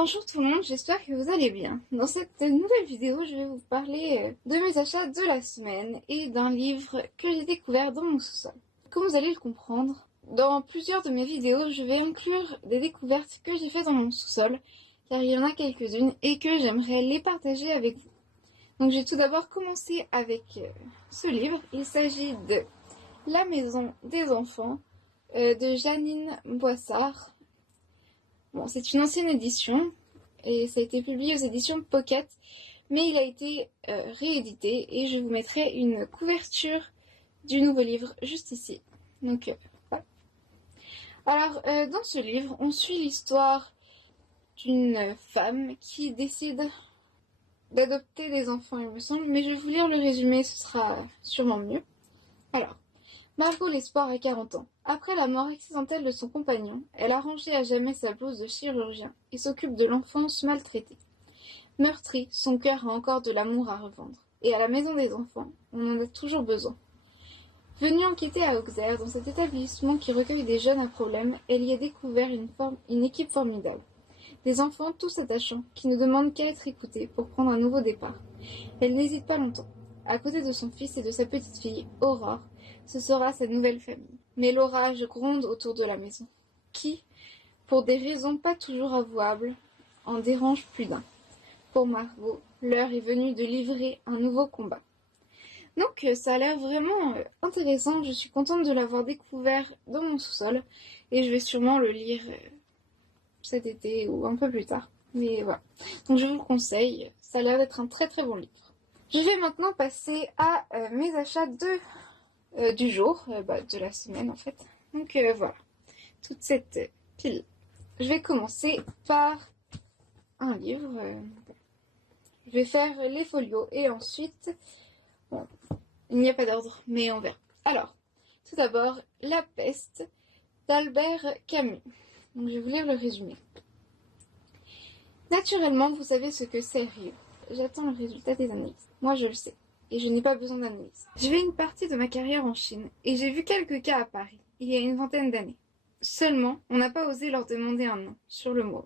Bonjour tout le monde, j'espère que vous allez bien. Dans cette nouvelle vidéo, je vais vous parler de mes achats de la semaine et d'un livre que j'ai découvert dans mon sous-sol. Comme vous allez le comprendre, dans plusieurs de mes vidéos, je vais inclure des découvertes que j'ai faites dans mon sous-sol, car il y en a quelques-unes et que j'aimerais les partager avec vous. Donc je vais tout d'abord commencer avec ce livre. Il s'agit de La maison des enfants de Janine Boissard. Bon, c'est une ancienne édition et ça a été publié aux éditions Pocket, mais il a été réédité et je vous mettrai une couverture du nouveau livre juste ici. Donc voilà. Alors dans ce livre, on suit l'histoire d'une femme qui décide d'adopter des enfants, il me semble, mais je vais vous lire le résumé, ce sera sûrement mieux. Alors, Margot l'Espoir a 40 ans. Après la mort accidentelle de son compagnon, elle a rangé à jamais sa blouse de chirurgien et s'occupe de l'enfance maltraitée. Meurtrie, son cœur a encore de l'amour à revendre. Et à la maison des enfants, on en a toujours besoin. Venue enquêter à Auxerre, dans cet établissement qui recueille des jeunes à problème, elle y a découvert une équipe formidable. Des enfants tous attachants, qui ne demandent qu'à être écoutés pour prendre un nouveau départ. Elle n'hésite pas longtemps. À côté de son fils et de sa petite-fille, Aurore, ce sera sa nouvelle famille. Mais l'orage gronde autour de la maison, qui, pour des raisons pas toujours avouables, en dérange plus d'un. Pour Margot, l'heure est venue de livrer un nouveau combat. Donc ça a l'air vraiment intéressant, je suis contente de l'avoir découvert dans mon sous-sol, et je vais sûrement le lire cet été ou un peu plus tard. Mais voilà, donc je vous le conseille, ça a l'air d'être un très très bon livre. Je vais maintenant passer à mes achats du jour, de la semaine en fait. Donc voilà, toute cette pile. Je vais commencer par un livre. Je vais faire les folios et ensuite, bon, il n'y a pas d'ordre, mais on verra. Alors, tout d'abord, La peste d'Albert Camus. Donc je vais vous lire le résumé. Naturellement, vous savez ce que c'est Rio. J'attends le résultat des analyses. Moi, je le sais. Et je n'ai pas besoin d'analyse. J'ai fait une partie de ma carrière en Chine et j'ai vu quelques cas à Paris, il y a une vingtaine d'années. Seulement, on n'a pas osé leur demander un nom, sur le mot.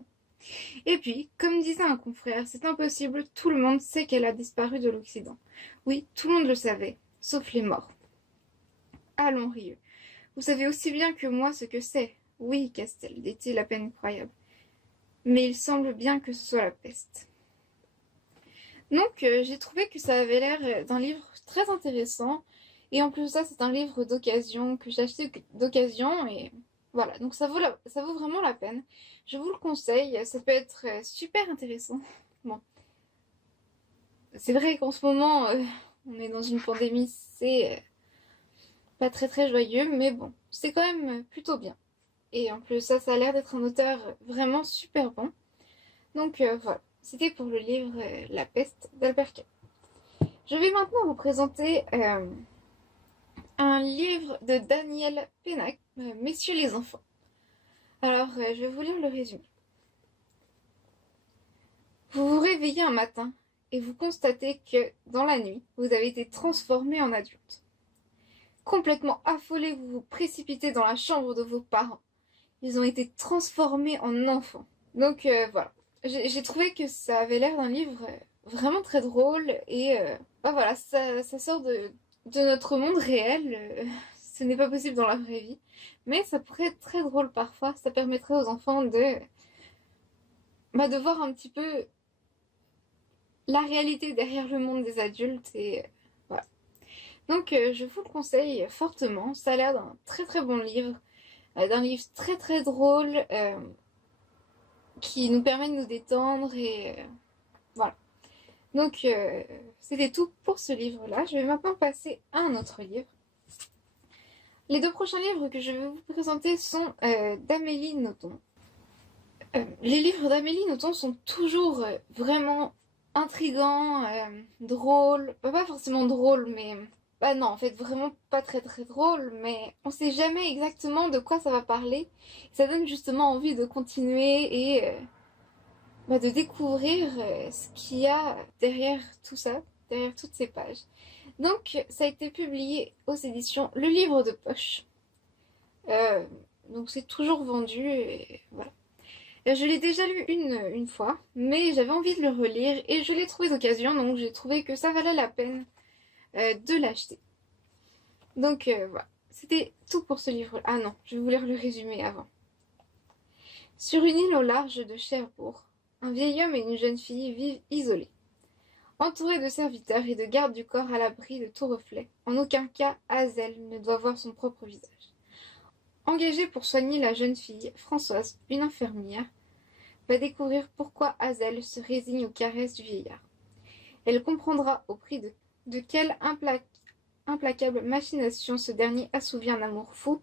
Et puis, comme disait un confrère, c'est impossible, tout le monde sait qu'elle a disparu de l'Occident. Oui, tout le monde le savait, sauf les morts. Allons, Rieux. Vous savez aussi bien que moi ce que c'est. Oui, Castel, dit-il à peine croyable. Mais il semble bien que ce soit la peste. Donc j'ai trouvé que ça avait l'air d'un livre très intéressant. Et en plus de ça, c'est un livre d'occasion que j'ai acheté d'occasion. Et voilà, donc ça vaut vraiment la peine. Je vous le conseille, ça peut être super intéressant. Bon, c'est vrai qu'en ce moment, on est dans une pandémie, c'est pas très très joyeux. Mais bon, c'est quand même plutôt bien. Et en plus de ça, ça a l'air d'être un auteur vraiment super bon. Donc voilà, c'était pour le livre La peste d'Albert Camus. Je vais maintenant vous présenter un livre de Daniel Pénac, Messieurs les enfants. Alors, je vais vous lire le résumé. Vous vous réveillez un matin et vous constatez que, dans la nuit, vous avez été transformé en adulte. Complètement affolé, vous vous précipitez dans la chambre de vos parents. Ils ont été transformés en enfants. Donc voilà, j'ai trouvé que ça avait l'air d'un livre vraiment très drôle et voilà, ça sort de notre monde réel. Ce n'est pas possible dans la vraie vie, mais ça pourrait être très drôle parfois. Ça permettrait aux enfants de voir un petit peu la réalité derrière le monde des adultes et voilà. Donc je vous le conseille fortement. Ça a l'air d'un très très bon livre, d'un livre très très drôle. Qui nous permet de nous détendre et voilà. Donc c'était tout pour ce livre-là. Je vais maintenant passer à un autre livre. Les deux prochains livres que je vais vous présenter sont d'Amélie Nothomb. Les livres d'Amélie Nothomb sont toujours vraiment intrigants, drôles. Pas forcément drôles, mais bah non, en fait, vraiment pas très très drôle, mais on sait jamais exactement de quoi ça va parler. Ça donne justement envie de continuer et de découvrir ce qu'il y a derrière tout ça, derrière toutes ces pages. Donc, ça a été publié aux éditions Le Livre de Poche. Donc, c'est toujours vendu, et voilà. Je l'ai déjà lu une fois, mais j'avais envie de le relire et je l'ai trouvé d'occasion, donc j'ai trouvé que ça valait la peine de l'acheter. Donc voilà, c'était tout pour ce livre. Ah non, je vais vous lire le résumé avant. Sur une île au large de Cherbourg, un vieil homme et une jeune fille vivent isolés. Entourés de serviteurs et de gardes du corps à l'abri de tout reflet, en aucun cas Hazel ne doit voir son propre visage. Engagée pour soigner la jeune fille, Françoise, une infirmière, va découvrir pourquoi Hazel se résigne aux caresses du vieillard. Elle comprendra au prix de quelle implacable machination ce dernier assouvit un amour fou,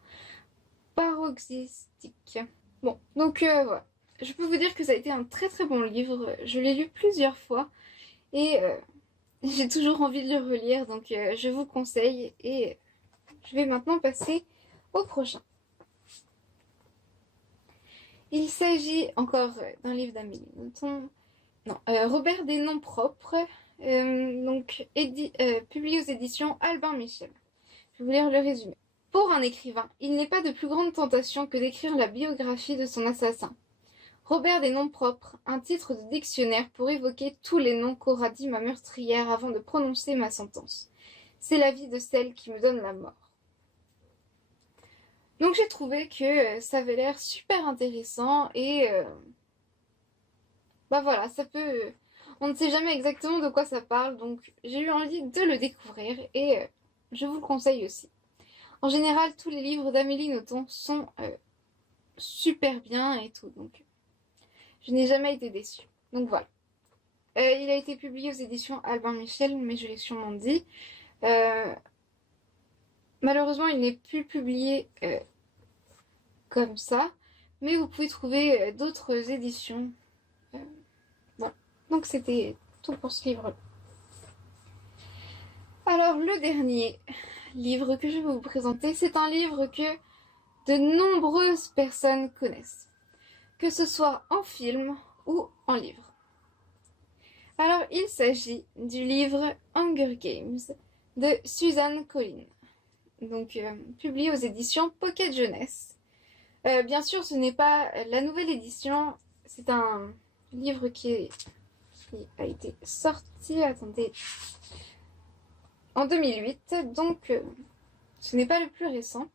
paroxystique. Bon, donc voilà. Je peux vous dire que ça a été un très très bon livre. Je l'ai lu plusieurs fois et j'ai toujours envie de le relire, donc je vous conseille. Et je vais maintenant passer au prochain. Il s'agit encore d'un livre d'Amélie Nothomb. Non, Robert des noms propres, publié aux éditions Albin Michel. Je vais vous lire le résumé. Pour un écrivain, il n'est pas de plus grande tentation que d'écrire la biographie de son assassin. Robert des noms propres, un titre de dictionnaire pour évoquer tous les noms qu'aura dit ma meurtrière avant de prononcer ma sentence. C'est la vie de celle qui me donne la mort. Donc j'ai trouvé que ça avait l'air super intéressant et bah voilà, ça peut... On ne sait jamais exactement de quoi ça parle, donc j'ai eu envie de le découvrir et je vous le conseille aussi. En général, tous les livres d'Amélie Nothomb sont super bien et tout, donc je n'ai jamais été déçue. Donc voilà. Il a été publié aux éditions Albin Michel, mais je l'ai sûrement dit. Malheureusement, il n'est plus publié comme ça, mais vous pouvez trouver d'autres éditions. Voilà. Donc c'était tout pour ce livre-là. Alors le dernier livre que je vais vous présenter, c'est un livre que de nombreuses personnes connaissent, que ce soit en film ou en livre. Alors il s'agit du livre Hunger Games de Suzanne Collins, donc publié aux éditions Pocket Jeunesse. Bien sûr, ce n'est pas la nouvelle édition, c'est un livre qui a été sorti, attendez, en 2008, donc ce n'est pas le plus récent.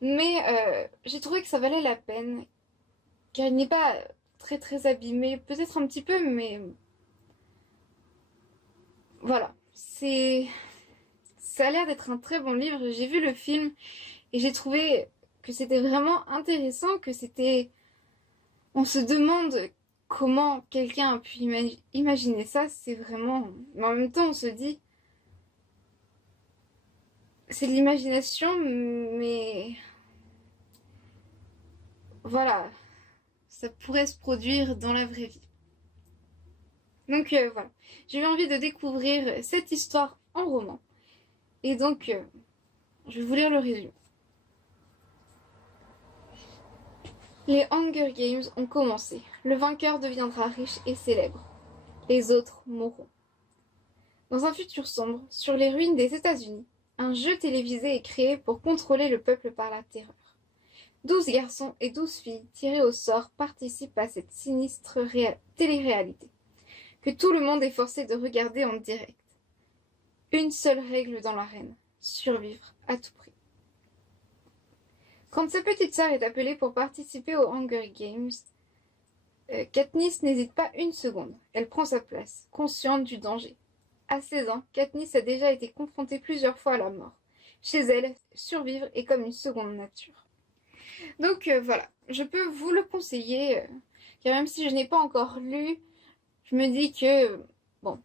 Mais j'ai trouvé que ça valait la peine, car il n'est pas très très abîmé, peut-être un petit peu, mais voilà, ça a l'air d'être un très bon livre. J'ai vu le film et j'ai trouvé que c'était vraiment intéressant, que c'était... On se demande comment quelqu'un a pu imaginer ça, c'est vraiment... Mais en même temps, on se dit... C'est de l'imagination, mais... Voilà, ça pourrait se produire dans la vraie vie. Donc voilà, j'ai eu envie de découvrir cette histoire en roman. Et donc, je vais vous lire le résumé. Les Hunger Games ont commencé. Le vainqueur deviendra riche et célèbre. Les autres mourront. Dans un futur sombre, sur les ruines des États-Unis, un jeu télévisé est créé pour contrôler le peuple par la terreur. 12 garçons et 12 filles tirés au sort participent à cette sinistre télé-réalité, que tout le monde est forcé de regarder en direct. Une seule règle dans l'arène, survivre à tout prix. Quand sa petite sœur est appelée pour participer aux Hunger Games, Katniss n'hésite pas une seconde. Elle prend sa place, consciente du danger. À 16 ans, Katniss a déjà été confrontée plusieurs fois à la mort. Chez elle, survivre est comme une seconde nature. Donc voilà, je peux vous le conseiller, car même si je n'ai pas encore lu, je me dis que, bon,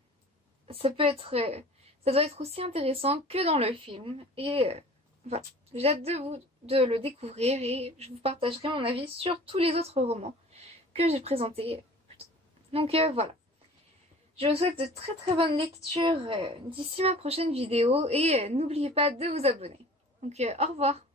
ça doit être aussi intéressant que dans le film. Et voilà, j'ai hâte de le découvrir et je vous partagerai mon avis sur tous les autres romans que j'ai présentés plus tôt. Donc voilà. Je vous souhaite de très très bonnes lectures d'ici ma prochaine vidéo et n'oubliez pas de vous abonner. Donc au revoir.